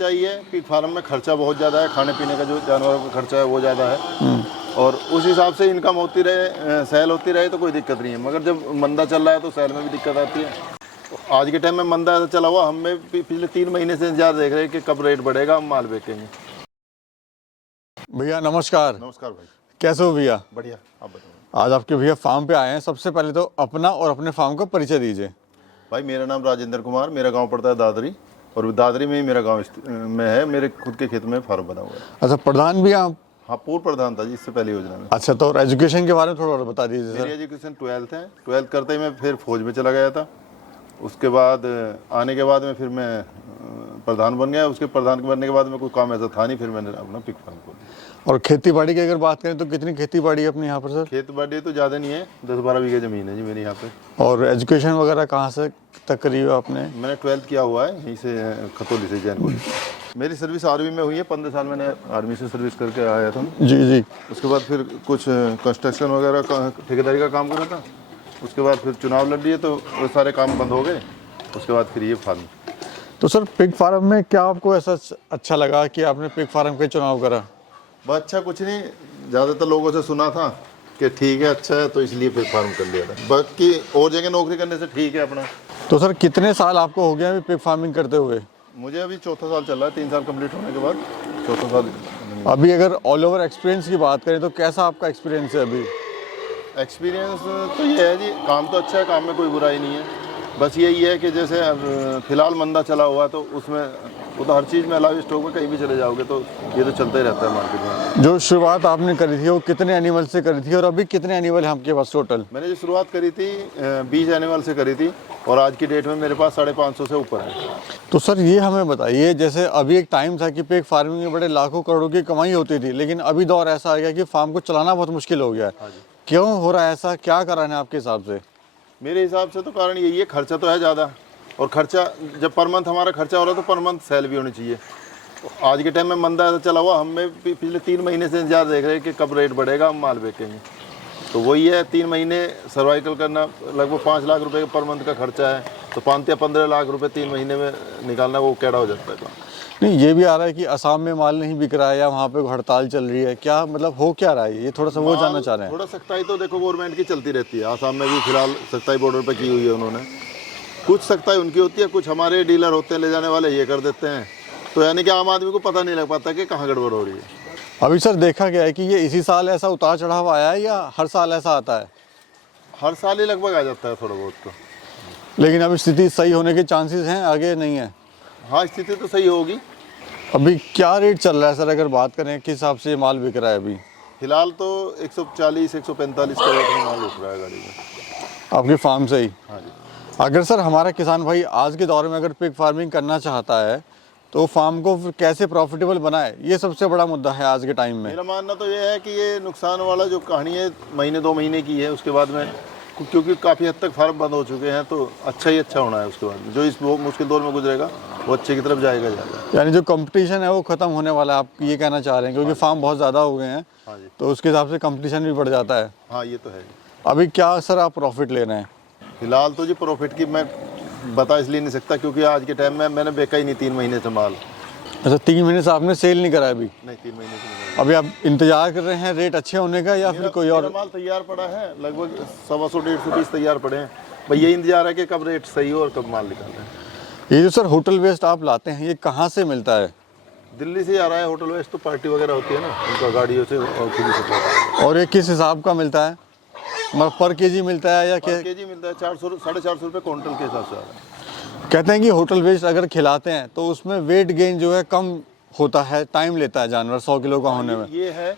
खर्चा ही है। Pig farm में खर्चा बहुत ज़्यादा है, खाने पीने का जो जानवरों का खर्चा है वो ज़्यादा है, और उस हिसाब से इनकम होती रहे, सेल होती रहे तो कोई दिक्कत नहीं है। मगर जब मंदा चल रहा है तो सेल में भी दिक्कत आती है। आज के टाइम में मंदा ऐसा चला हुआ, हमें पिछले 3 महीने से इंतजार देख रहे हैं कि कब रेट बढ़ेगा, हम माल बेचेंगे। भैया नमस्कार। नमस्कार भाई। कैसे हो भैया? बढ़िया, आप बताओ। आज आपके भैया फार्म पे आए हैं, सबसे पहले तो अपना और अपने फार्म का परिचय दीजिए। भाई मेरा नाम राजेंद्र कुमार, मेरा गांव पड़ता है दादरी, और दादरी में ही मेरा गांव में है। मेरे खुद के खेत में फार्म बना हुआ है। अच्छा, प्रधान भी आप? हाँ, पूर्व प्रधान था जी इससे पहले योजना में। अच्छा, तो एजुकेशन के बारे में थोड़ा और बता दीजिए सर। मेरी एजुकेशन 12th है। 12th करते ही मैं फिर फौज में चला गया था। उसके बाद आने के बाद में फिर मैं प्रधान बन गया। उसके प्रधान बनने के बाद में कोई काम ऐसा था नहीं, फिर मैंने अपना पिग फार्म खोला। और खेती बाड़ी की अगर बात करें तो कितनी खेती बाड़ी है अपने यहाँ पर सर? खेत बाड़ी तो ज़्यादा नहीं है, 10-12 बीघे ज़मीन है जी मेरी यहाँ पे। और एजुकेशन वगैरह कहाँ से तक करी हो आपने? मैंने 12th किया हुआ है यहीं से, खतौली से, जैन कॉलेज। मेरी सर्विस आर्मी में हुई है, 15 साल मैंने आर्मी से सर्विस करके आया था। जी जी। उसके बाद फिर कुछ कंस्ट्रक्शन वगैरह का ठेकेदारी का काम करा था। उसके बाद फिर चुनाव लड़ लिए तो वो सारे काम बंद हो गए। उसके बाद फिर ये फार्म। तो सर पिग फार्म में क्या आपको ऐसा अच्छा लगा कि आपने पिग फार्म का चुनाव करा? बहुत अच्छा कुछ नहीं, ज़्यादातर लोगों से सुना था कि ठीक है, अच्छा है, तो इसलिए पिग फार्म कर लिया था। बाकी और जगह नौकरी करने से ठीक है अपना। तो सर कितने साल आपको हो गया अभी पिग फार्मिंग करते हुए? मुझे अभी 4था साल चल रहा है, 3 साल कंप्लीट होने के बाद 4था साल। अभी अगर ऑल ओवर एक्सपीरियंस की बात करें तो कैसा आपका एक्सपीरियंस है अभी? एक्सपीरियंस तो ये है जी, काम तो अच्छा है, काम में कोई बुराई नहीं है। बस यही है कि जैसे फिलहाल मंदा चला हुआ तो उसमें वो तो हर चीज़ में लाइव स्टॉक में कहीं भी चले जाओगे तो ये तो चलता ही रहता है मार्केट में। जो शुरुआत आपने करी थी वो कितने एनिमल से करी थी और अभी कितने एनिमल हैं आपके पास टोटल? मैंने जो शुरुआत करी थी 20 एनिमल से करी थी, और आज की डेट में मेरे पास 550 से ऊपर है। तो सर ये हमें बताइए, जैसे अभी एक टाइम था कि पिग फार्मिंग में बड़े लाखों करोड़ों की कमाई होती थी, लेकिन अभी दौर ऐसा आ गया कि फार्म को चलाना बहुत मुश्किल हो गया है। क्यों हो रहा है ऐसा, क्या कारण है आपके हिसाब से? मेरे हिसाब से तो कारण यही है, खर्चा तो है ज़्यादा, और खर्चा जब पर मंथ हमारा खर्चा हो रहा है तो पर मंथ सेल भी होनी चाहिए। आज के टाइम में मंदा ऐसा चला हुआ, हमें पिछले 3 महीने से इंतजार देख रहे हैं कि कब रेट बढ़ेगा, हम माल बेचेंगे। तो वही है, 3 महीने सर्वाइकल करना, लगभग 5 लाख रुपए पर मंथ का खर्चा है, तो 5 या 15 लाख रुपए 3 महीने में निकालना वो कैड़ा हो जाता है काम। नहीं, ये भी आ रहा है कि असम में माल नहीं बिक रहा है या वहाँ पे हड़ताल चल रही है, क्या मतलब हो क्या रहा है, ये थोड़ा सा वो जानना चाह रहे हैं। थोड़ा सख्ताई तो देखो गवर्नमेंट की चलती रहती है। आसाम में भी फिलहाल सख्ताई बॉर्डर पर की हुई है उन्होंने। कुछ सख्ताई उनकी होती है, कुछ हमारे डीलर होते हैं ले जाने वाले, ये कर देते हैं। तो यानी कि आम आदमी को पता नहीं लग पाता कि कहाँ गड़बड़ हो रही है। अभी सर देखा गया है कि ये इसी साल ऐसा उतार चढ़ाव आया है या हर साल ऐसा आता है? हर साल ही लगभग आ जाता है थोड़ा बहुत तो। लेकिन अभी स्थिति सही होने के चांसेस हैं, आगे नहीं है? हाँ, स्थिति तो सही होगी। अभी क्या रेट चल रहा है सर, अगर बात करें किस हिसाब से माल बिक रहा है अभी? फिलहाल तो 140-145 का रेट में माल उठ रहा है गाड़ी में, आपके फार्म से ही? हाँ जी। अगर सर हमारा किसान भाई आज के दौर में अगर पिग फार्मिंग करना चाहता है तो फार्म को फिर कैसे प्रॉफिटेबल बनाए, ये सबसे बड़ा मुद्दा है आज के टाइम में। मेरा मानना तो ये है कि ये नुकसान वाला जो कहानी है महीने 2 महीने की है, उसके बाद में क्योंकि काफ़ी हद तक फार्म बंद हो चुके हैं तो अच्छा ही अच्छा होना है। उसके बाद जो इस मुश्किल दौर में गुजरेगा वो अच्छे की तरफ जाएगा। यानी जो कंपटीशन है वो खत्म होने वाला है, आप ये कहना चाह रहे हैं, क्योंकि फार्म बहुत ज़्यादा हो गए हैं। हाँ जी। तो उसके हिसाब से कंपटीशन भी बढ़ जाता है। हाँ, ये तो है। अभी क्या सर आप प्रॉफिट ले रहे हैं? फिलहाल तो जी प्रॉफिट की मैं बता इसलिए नहीं सकता क्योंकि आज के टाइम में मैंने बेचा ही नहीं 3 महीने से माल। अच्छा, 3 महीने से आपने सेल नहीं करा अभी? नहीं, 3 महीने से नहीं। अभी आप इंतजार कर रहे हैं रेट अच्छे होने का या फिर कोई और? मेरा माल तैयार पड़ा है, लगभग 125-150 पीस तैयार पड़े हैं। भाई यही इंतजार है कि कब रेट सही हो और कब माल निकाल रहे हैं। ये जो सर होटल वेस्ट आप लाते हैं, ये कहाँ से मिलता है? दिल्ली से आ रहा है होटल वेस्ट, तो पार्टी वगैरह होती है ना, उनका गाड़ियों से और खुद ही से। और ये किस हिसाब का मिलता है, मतलब पर केजी मिलता है या क्या? केजी मिलता है 400-450 रुपये क्विंटल के हिसाब से आ रहा है। कहते हैं कि होटल वेस्ट अगर खिलाते हैं तो उसमें वेट गेन जो है कम होता है, टाइम लेता है जानवर 100 किलो का होने में। ये है,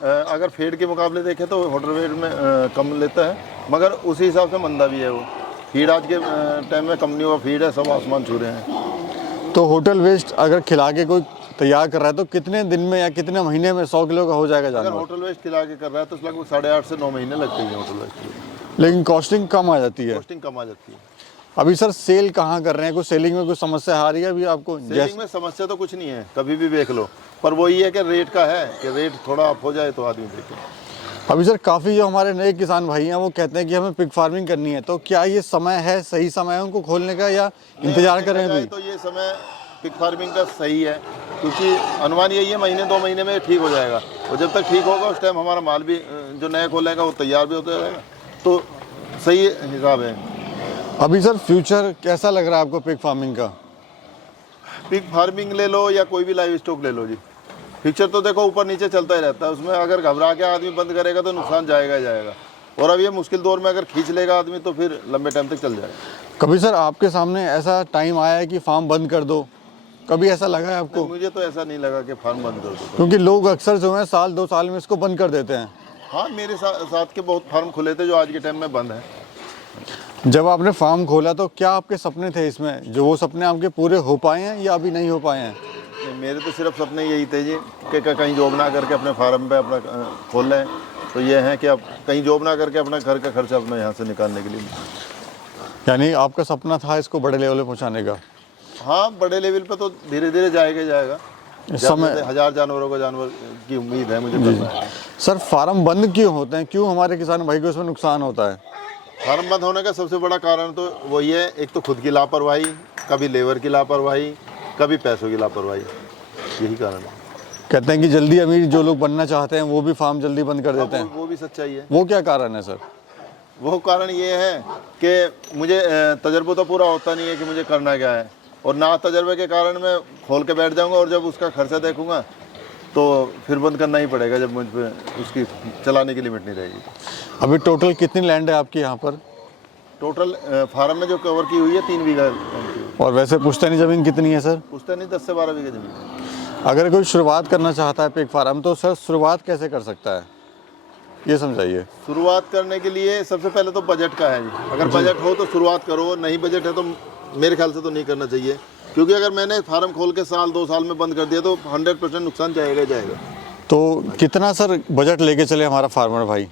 अगर फेड के मुकाबले देखें तो होटल वेट में कम लेता है, मगर उसी हिसाब से मंदा भी है वो। फीड आज के टाइम में कंपनियों का फीड है, सब आसमान छू रहे हैं। तो होटल वेस्ट अगर खिला के कोई तैयार कर रहा है तो कितने दिन में या कितने महीने में 100 किलो का हो जाएगा अगर जानवर? होटल वेस्ट खिला के कर रहा है तो लगभग 8.5 से 9 महीने लगते हैं होटल वेस्ट के। लेकिन कॉस्टिंग कम आ जाती है। कॉस्टिंग कम आ जाती है। अभी सर सेल कहाँ कर रहे हैं, कुछ सेलिंग में कुछ समस्या आ रही है अभी आपको? सेलिंग में समस्या तो कुछ नहीं है, कभी भी देख लो, पर वही है कि रेट का है कि रेट थोड़ा अप हो जाए तो आदमी देखे। अभी सर काफ़ी जो हमारे नए किसान भाई हैं वो कहते हैं कि हमें पिग फार्मिंग करनी है, तो क्या ये समय है, सही समय है उनको खोलने का या इंतजार करें अभी? तो ये समय पिग फार्मिंग का सही है, क्योंकि अनुमान यही है महीने 2 महीने में ठीक हो जाएगा, और जब तक ठीक होगा उस टाइम हमारा माल भी जो नया खोलेगा वो तैयार भी होता जाएगा, तो सही हिसाब है। अभी सर फ्यूचर कैसा लग रहा है आपको पिग फार्मिंग का? पिग फार्मिंग ले लो या कोई भी लाइव स्टॉक ले लो जी, फ्यूचर तो देखो ऊपर नीचे चलता ही रहता है, उसमें अगर घबरा के आदमी बंद करेगा तो नुकसान जाएगा ही जाएगा, और अब ये मुश्किल दौर में अगर खींच लेगा आदमी तो फिर लंबे टाइम तक चल जाएगा। कभी सर आपके सामने ऐसा टाइम आया है कि फार्म बंद कर दो, कभी ऐसा लगा है आपको? मुझे तो ऐसा नहीं लगा कि फार्म बंद कर दो, क्योंकि लोग अक्सर जो है साल 2 साल में इसको बंद कर देते हैं। हाँ, मेरे साथ के बहुत फार्म खुले थे जो आज के टाइम में बंद हैं। जब आपने फार्म खोला तो क्या आपके सपने थे इसमें, जो वो सपने आपके पूरे हो पाए हैं या अभी नहीं हो पाए हैं? मेरे तो सिर्फ सपने यही थे जी कि कहीं जॉब ना करके अपने फार्म पे अपना खोल लें, तो ये है कि अब कहीं जॉब ना करके अपना घर का खर्चा अपना यहाँ से निकालने के लिए। यानी आपका सपना था इसको बड़े लेवल पे पहुँचाने का? हाँ, बड़े लेवल पे तो धीरे धीरे जाएगा ही जाएगा। समय 1000 जानवरों को जानवर की उम्मीद है मुझे करना है। सर फार्म बंद क्यों होते हैं, क्यों हमारे किसान भाई को इसमें नुकसान होता है? फार्म बंद होने का सबसे बड़ा कारण तो वही है, एक तो खुद की लापरवाही, कभी लेबर की लापरवाही, कभी पैसों की लापरवाही, यही कारण है। कहते हैं कि जल्दी अमीर जो लोग बनना चाहते हैं वो भी फार्म जल्दी बंद कर देते हैं, वो भी सच्चाई है। वो क्या कारण है सर? वो कारण ये है कि मुझे तजर्बा तो पूरा होता नहीं है कि मुझे करना क्या है, और ना तजर्बे के कारण मैं खोल के बैठ जाऊंगा, और जब उसका खर्चा देखूंगा तो फिर बंद करना ही पड़ेगा जब मुझ पे उसकी चलाने की लिमिट नहीं रहेगी। अभी टोटल कितनी लैंड है आपकी यहाँ पर? टोटल फार्म में जो कवर की हुई है 3 बीघा। और वैसे पुश्तैनी ज़मीन कितनी है सर? पूछता नहीं, 10 से 12 बीघा जमीन है। अगर कोई शुरुआत करना चाहता है पिग फार्म तो सर शुरुआत कैसे कर सकता है, ये समझाइए। शुरुआत करने के लिए सबसे पहले तो बजट का है जी, अगर बजट हो तो शुरुआत करो, नहीं बजट है तो मेरे ख्याल से तो नहीं करना चाहिए, क्योंकि अगर मैंने फार्म खोल के साल 2 साल में बंद कर दिया तो 100% नुकसान जाएगा ही जाएगा। तो कितना सर बजट लेके चले हमारा फार्मर भाई?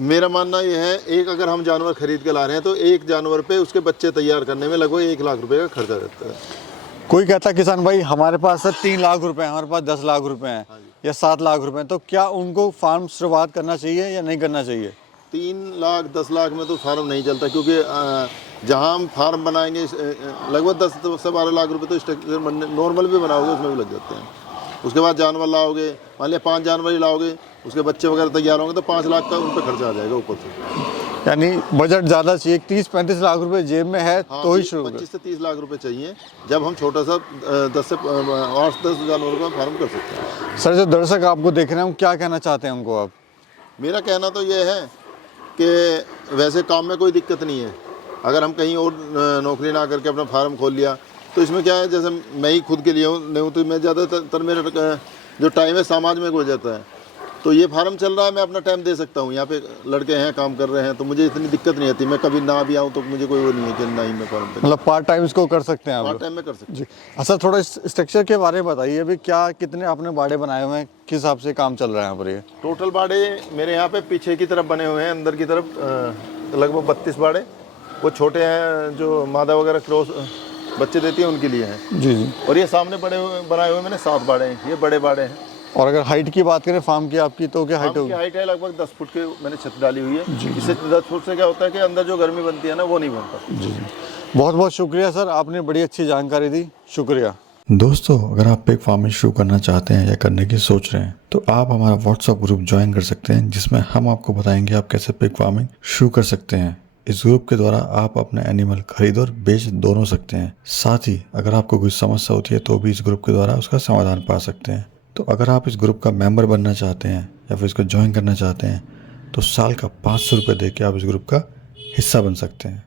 मेरा मानना यह है, एक अगर हम जानवर खरीद के ला रहे हैं तो एक जानवर पे उसके बच्चे तैयार करने में लगभग 1 लाख रुपए का खर्चा रहता है। कोई कहता किसान भाई हमारे पास सर 3 लाख रुपए हैं, हमारे पास 10 लाख रुपए हैं या 7 लाख रुपए हैं, तो क्या उनको फार्म शुरुआत करना चाहिए या नहीं करना चाहिए? 3 लाख 10 लाख में तो फार्म नहीं चलता, क्योंकि जहाँ हम फार्म बनाएंगे लगभग 10 से 12 लाख रुपए तो स्ट्रक्चर नॉर्मल भी बनाओगे उसमें भी लग जाते हैं। उसके बाद जानवर लाओगे, मान लिया 5 जानवर ही लाओगे, उसके बच्चे वगैरह तैयार होंगे तो 5 लाख का उन पर खर्चा आ जाएगा ऊपर से। यानी बजट ज़्यादा चाहिए, 30-35 लाख रुपए जेब में है तो ही शुरू 25 से 30 लाख रुपए चाहिए, जब हम छोटा सा 10 से 8-10 जानवरों का फार्म कर सकते हैं। सर जो दर्शक आपको देख रहे हैं क्या कहना चाहते हैं उनको आप? मेरा कहना तो ये है कि वैसे काम में कोई दिक्कत नहीं है, अगर हम कहीं और नौकरी ना करके अपना फार्म खोल लिया तो इसमें क्या है, जैसे मैं ही खुद के लिए नहीं हूँ तो मैं ज़्यादातर मेरा जो टाइम है समाज में गुजर जाता है, तो ये फार्म चल रहा है, मैं अपना टाइम दे सकता हूँ, यहाँ पे लड़के हैं काम कर रहे हैं, तो मुझे इतनी दिक्कत नहीं आती, मैं कभी ना भी आऊँ तो मुझे कोई वो नहीं है कि ना ही मैं फार्म पे, मतलब पार्ट टाइम इसको कर सकते हैं आप? पार्ट टाइम में कर सकते हैं जी। अच्छा थोड़ा स्ट्रक्चर के बारे में बताइए, अभी क्या कितने आपने बाड़े बनाए हुए हैं, किस हिसाब से काम चल रहा है यहाँ पर? ये टोटल बाड़े मेरे यहाँ पे पीछे की तरफ बने हुए हैं, अंदर की तरफ लगभग 32 बाड़े, वो छोटे हैं जो मादा वगैरह क्रॉस बच्चे देती हैं उनके लिए हैं। जी जी। और ये सामने बनाए हुए मैंने 7 बाड़े हैं, ये बड़े बाड़े हैं। और अगर हाइट की बात करें फार्म की आपकी तो क्या हाइट फार्म होगी? की हाइट है लगभग 10 फुट के, मैंने छत डाली हुई है, इससे 10 फुट से क्या होता है कि अंदर जो गर्मी बनती है ना वो नहीं बनता। जी जी। बहुत बहुत शुक्रिया सर, आपने बड़ी अच्छी जानकारी दी, शुक्रिया। दोस्तों अगर आप पिग फार्मिंग शुरू करना चाहते हैं या करने की सोच रहे हैं तो आप हमारा व्हाट्सएप ग्रुप ज्वाइन कर सकते हैं, जिसमें हम आपको बताएंगे आप कैसे पिग फार्मिंग शुरू कर सकते हैं। इस ग्रुप के द्वारा आप अपने एनिमल खरीद और बेच दोनों सकते हैं। साथ ही अगर आपको कोई समस्या होती है तो भी इस ग्रुप के द्वारा उसका समाधान पा सकते हैं। तो अगर आप इस ग्रुप का मेंबर बनना चाहते हैं या फिर इसको ज्वाइन करना चाहते हैं तो साल का 500 रुपये दे के आप इस ग्रुप का हिस्सा बन सकते हैं।